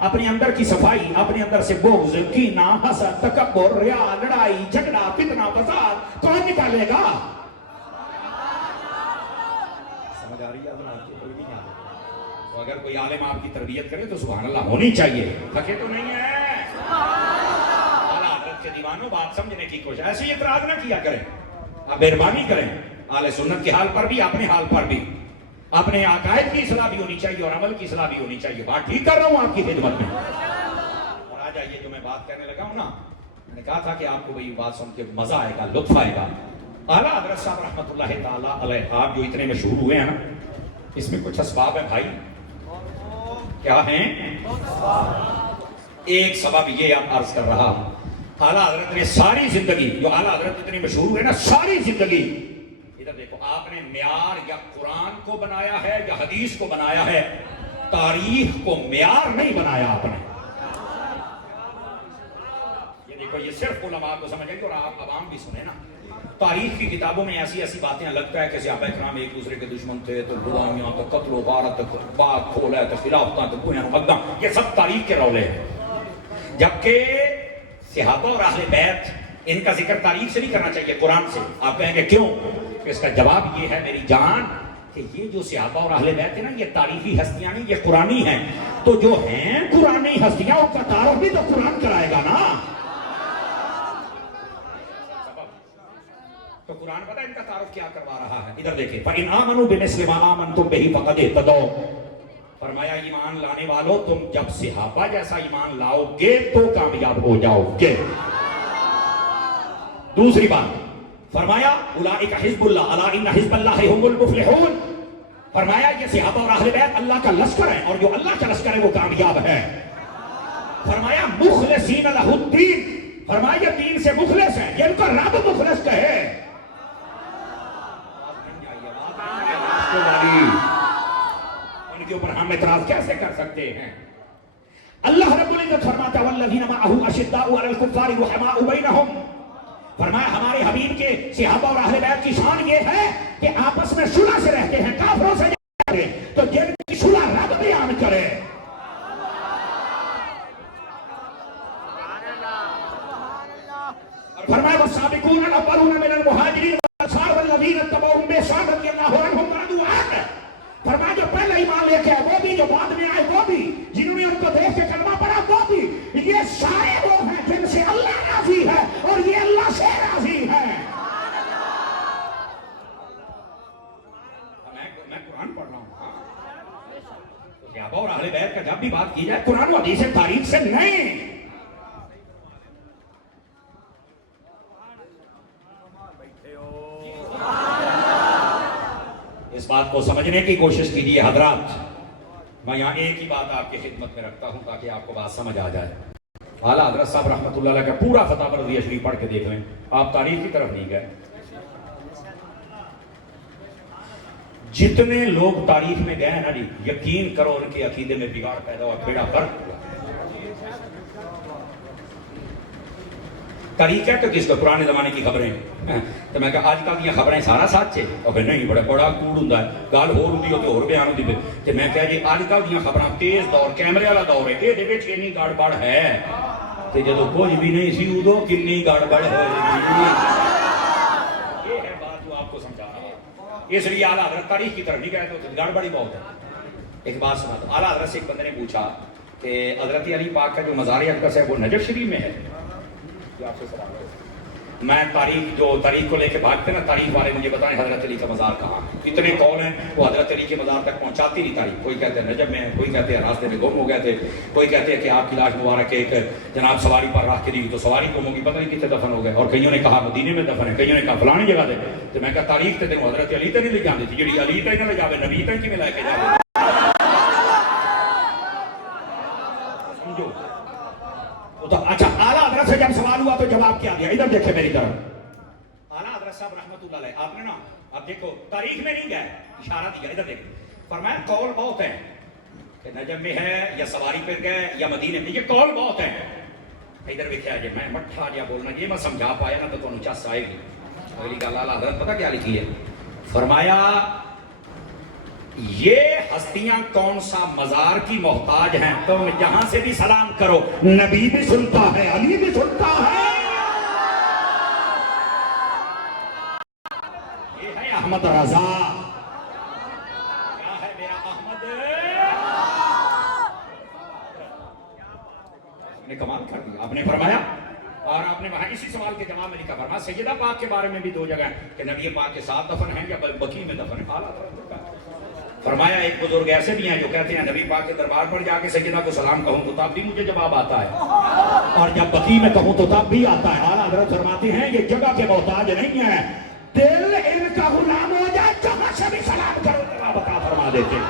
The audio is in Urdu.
اپنے اندر کی صفائی، اپنے اندر سے بغض، کینہ، حسد، تکبر، ریا، لڑائی، جھگڑا، فتنہ، فساد کون نکالے گا؟ سمجھ آ رہی ہے؟ کوئی نہیں آ رہا تو اگر کوئی عالم آپ کی تربیت کرے تو سبحان اللہ ہونی چاہیے، تھکے تو نہیں ہے؟ اعلیٰ حضرت کے دیوانوں بات سمجھنے کی کوشش، ایسے ہی اعتراض نہ کیا کریں، آپ مہربانی کریں، اہل سنت کے حال پر بھی، اپنے حال پر بھی، اپنے عقائد کی اصلاح بھی ہونی چاہیے اور عمل کی اصلاح بھی ہونی چاہیے۔ بات ٹھیک کر رہا ہوں آپ کی خدمت میں؟ اور آ جائیے، جو میں بات کرنے لگا ہوں نا، میں نے کہا تھا کہ آپ کو وہی بات سن کے مزہ آئے گا، لطف آئے گا۔ اعلیٰ حضرت صاحب رحمۃ اللہ تعالیٰ علیہ آپ جو اتنے مشہور ہوئے ہیں نا، اس میں کچھ اسباب ہیں بھائی۔ کیا ہیں؟ ایک سبب یہ آپ عرض کر رہا ہوں، اعلیٰ حضرت نے ساری زندگی، جو اعلیٰ حضرت اتنی مشہور ہوئے نا، ساری زندگی، ادھر دیکھو، آپ نے معیار یا قرآن کو بنایا ہے یا حدیث کو بنایا ہے، تاریخ کو معیار نہیں بنایا آپ نے۔ یہ دیکھو، یہ صرف علماء کو سمجھ آئے گی اور آپ عوام بھی سنیں نا۔ تاریخ کی کتابوں میں ایسی ایسی باتیں لگتا ہے کہ صحابہ کرام ایک دوسرے کے دشمن تھے، تو لڑائیاں، تو قتل و غارت، تو باغ کھولا، تو خلافتاں، تو کوئیاں مقدم، یہ سب تاریخ کے رولے ہیں۔ جبکہ صحابہ اور اہل بیت، ان کا ذکر تاریخ سے نہیں کرنا چاہیے، قرآن سے۔ آپ کہیں گے کیوں؟ اس کا جواب یہ ہے میری جان کہ یہ جو صحابہ اور اہل بیت ہیں نا، یہ تاریخی ہستیاں نہیں، یہ قرآنی ہیں۔ تو جو ہیں قرآنی ہستیاں، ان کا تعارف بھی تو قرآن کرائے گا نا۔ تو قرآن پتہ ان کا تعارف کیا کروا رہا ہے؟ ادھر دیکھیں، فَإِنْ آمَنُوا بِمِثْلِ مَا آمَنْتُمْ بِهِ فَقَدِ اهْتَدَوْا، فرمایا ایمان لانے والوں، تم جب صحابہ جیسا ایمان لاؤ گے تو کامیاب ہو جاؤ گے۔ دوسری بات فرمایا اولئک حزب اللہ الا ان حزب اللہ هم المفلحون، فرمایا یہ صحابہ اور اہل بیت اللہ کا لشکر ہے، اور جو اللہ کا لشکر ہے وہ کامیاب ہے۔ فرمایا مخلصین لہ الدین، فرمایا یہ دین سے مخلص ہے، یہ ان کا رب مخلص کہے۔ ان کے اوپر ہم اعتراض کیسے کر سکتے ہیں؟ اللہ رب العزت فرماتا ہے والذین معہ اشداء علی الکفار رحماء بینہم، فرمایا ہمارے حبیب کے صحابہ اور اہل بیت کی شان یہ ہے کہ آپس میں صلح سے رہتے ہیں، کافروں سے نہیں کرے، تو جن کی صلح رب بیان کرے۔ اور فرمایا والسابقون الاولون من المہاجرین والانصار والذین اتبعوہم بإحسان رضی اللہ عنہم ورضوا عنہ، فرمایا جو پہلے ایمان لے کے آئے وہ بھی، جو بعد میں آئے وہ بھی، جنہوں نے ان کو دیکھ کے کلمہ پڑھا وہ بھی، یہ سارے وہ ہیں جن سے اللہ راضی ہے اور یہ اللہ سے راضی ہے۔ میں قرآن پڑھ رہا ہوں، صحابہ اور اہل بیت کا جب بھی بات کی جائے قرآن و حدیث تاریخ سے نہیں۔ اس بات کو سمجھنے کی کوشش کیجیے حضرات۔ میں یہاں ایک ہی بات آپ کی خدمت میں رکھتا ہوں تاکہ آپ کو بات سمجھ آ جائے۔ اعلیٰ حضرت صاحب رحمۃ اللہ علیہ کا پورا فتح رضیہ شریف پڑھ کے دیکھ لیں، آپ تاریخ کی طرف نہیں گئے۔ جتنے لوگ تاریخ میں گئے ہیں نا جی، یقین کرو ان کے عقیدے میں بگاڑ پیدا ہوا، بیڑا غرق ہوا۔ تاریخ ہے تو کس کو؟ پرانے زمانے کی خبریں۔ تو میں کہا آج کل دیا خبریں سارا سچ ہے؟ اور پھر نہیں، بڑا بڑا کوڑ ہوں گل ہور ہوندی ہوتی اور بیان ہوندی پہ۔ تو میں کہا جی آج کل دیا خبریں تیز دور، کیمرے والا دور ہے، یہ دیکھے چھینی گاڑ بڑ ہے، تو جدو کچھ بھی نہیں سی ادو کنی گاڑ بڑ ہو جائے۔ یہ ہے بات جو آپ کو سمجھا رہا ہے۔ اس لیے اعلیٰ حضرت تاریخ کی طرف نہیں گئے تو گاڑ بڑی بہت ہے۔ ایک بات سنا دو، اعلیٰ حضرت سے ایک بندے نے پوچھا کہ حضرت علی پاک کا جو مزار اقدس ہے وہ نجف شریف میں ہے؟ آپ سے سوال ہے۔ میں تاریخ کو لے کے بھاگتے نا، تاریخ والے مجھے بتائیں حضرت علی کا مزار کہاں ہے۔ اتنے قول ہیں وہ حضرت علی کے مزار تک پہنچاتی نہیں تاریخ۔ کوئی کہتے ہیں نجف میں ہے، کوئی کہتے ہیں راستے میں گم ہو گئے تھے، کوئی کہتے ہیں کہ آپ کی لاش مبارک ایک جناب سواری پر رکھ کے دی تو سواری گم ہوگی، پتہ نہیں کتنے دفن ہو گئے، اور کئیوں نے کہا مدینے میں دفن ہے، کئیوں نے کہا فلانی جگہ دے۔ تو میں کہا تاریخ تے دنوں حضرت علی تے نہیں لے جاندی تھی، جڑی علی تے نہ لے جاوے نبی تے کیویں لے کے جاوے؟ سمجھو تو اچھا، اعلیٰ حضرت سے جب سوال ہوا تو جواب کیا دیا؟ ادھر دیکھیں میری طرف، اعلیٰ حضرت صاحب رحمۃ اللہ علیہ، آپ نے نا اب دیکھو تاریخ میں نہیں گئے، اشارہ دیا، ادھر دیکھیں، فرمایا قول بہت ہیں کہ نجم میں ہے یا سواری پر گئے یا مدینے میں، یہ قول بہت ہیں۔ ادھر دیکھا جی میں مٹھا جا بولنا، یہ میں سمجھا پایا نا تو تمہیں چس آئے گی۔ اگلی گل اعلیٰ حضرت پتہ کیا لکھی ہے؟ فرمایا یہ ہستیاں کون سا مزار کی محتاج ہیں؟ تم جہاں سے بھی سلام کرو، نبی بھی سنتا ہے، علی بھی سنتا ہے۔ یہ ہے احمد رضا، کیا ہے میرا احمد؟ آپ نے کمال کر دیا، آپ نے فرمایا، اور آپ نے وہاں اسی سوال کے جواب میں لکھا، فرمایا سیدہ پاک کے بارے میں بھی 2 جگہ ہیں کہ نبی پاک کے ساتھ دفن ہیں یا بقیع میں دفن ہیں۔ اعلیٰ حضرت کا فرمایا ایک بزرگ ایسے بھی ہیں جو کہتے ہیں نبی پاک کے دربار پر جا کے سیدہ کو سلام کہوں تو تب بھی مجھے جواب آتا ہے، اور جب بقیع میں کہوں تو تب بھی آتا ہے۔ اعلیٰ حضرت فرماتے ہیں یہ جگہ کے محتاج نہیں ہے، دل ان کا غلام ہو جائے جہاں سے بھی سلام کرو جواب عطا فرما دیتے ہیں۔